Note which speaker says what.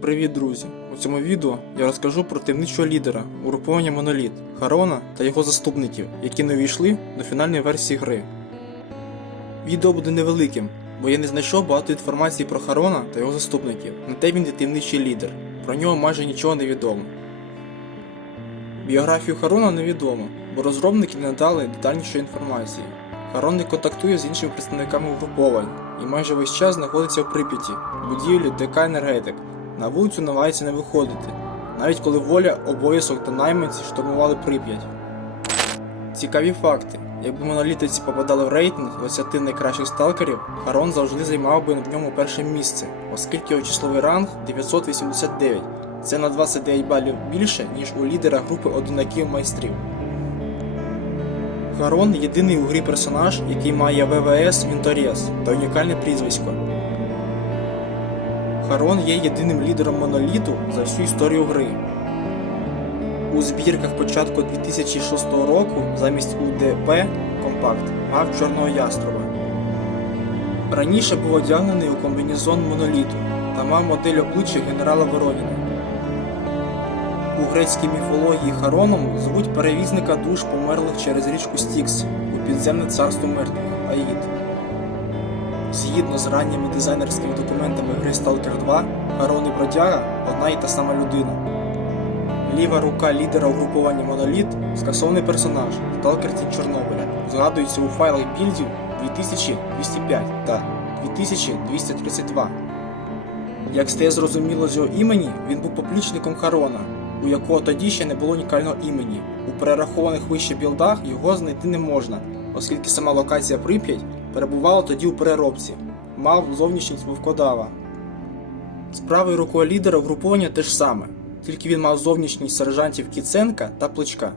Speaker 1: Привіт, друзі! У цьому відео я розкажу про таємничого лідера угруповання Моноліт Харона та його заступників, які не увійшли до фінальної версії гри. Відео буде невеликим, бо я не знайшов багато інформації про Харона та його заступників, на те він є таємничий лідер. Про нього майже нічого не відомо. Біографію Харона невідомо, бо розробники не надали детальнішої інформації. Харон не контактує з іншими представниками угруповань і майже весь час знаходиться в Прип'яті, будівлі ДК Енергетик. На вулицю намагається не виходити, навіть коли воля, обов'язок та найманці штурмували Прип'ять. Цікаві факти. Якби монолітиці попадали в рейтинг 20 найкращих сталкерів, Харон завжди займав би в ньому перше місце, оскільки його числовий ранг 989. Це на 29 балів більше, ніж у лідера групи одинаків майстрів. Харон єдиний у грі персонаж, який має ВВС Вінторіс та унікальне прізвисько. Харон є єдиним лідером моноліту за всю історію гри. У збірках початку 2006 року замість УДП Компакт мав чорного яструба. Раніше був одягнений у комбінезон моноліту та мав модель обличчя генерала Вороніна. У грецькій міфології Хароном звуть перевізника душ померлих через річку Стікс у підземне царство мертвих Аїд. Згідно з ранніми дизайнерськими документами гри Stalker 2, Харон і Бродяга одна і та сама людина. Ліва рука лідера угруповання Моноліт скасований персонаж Сталкер Тінь Чорнобиля. Згадується у файлах білдів 2205 та 2232. Як стає зрозуміло з його імені, він був поплічником Харона, у якого тоді ще не було унікального імені. У перерахованих вище білдах його знайти не можна, оскільки сама локація Прип'ять перебувала тоді у переробці, мав зовнішність вовкодава. З правою рукою лідера груповання те ж саме, тільки він мав зовнішність сержантів Кіценка та Плечка.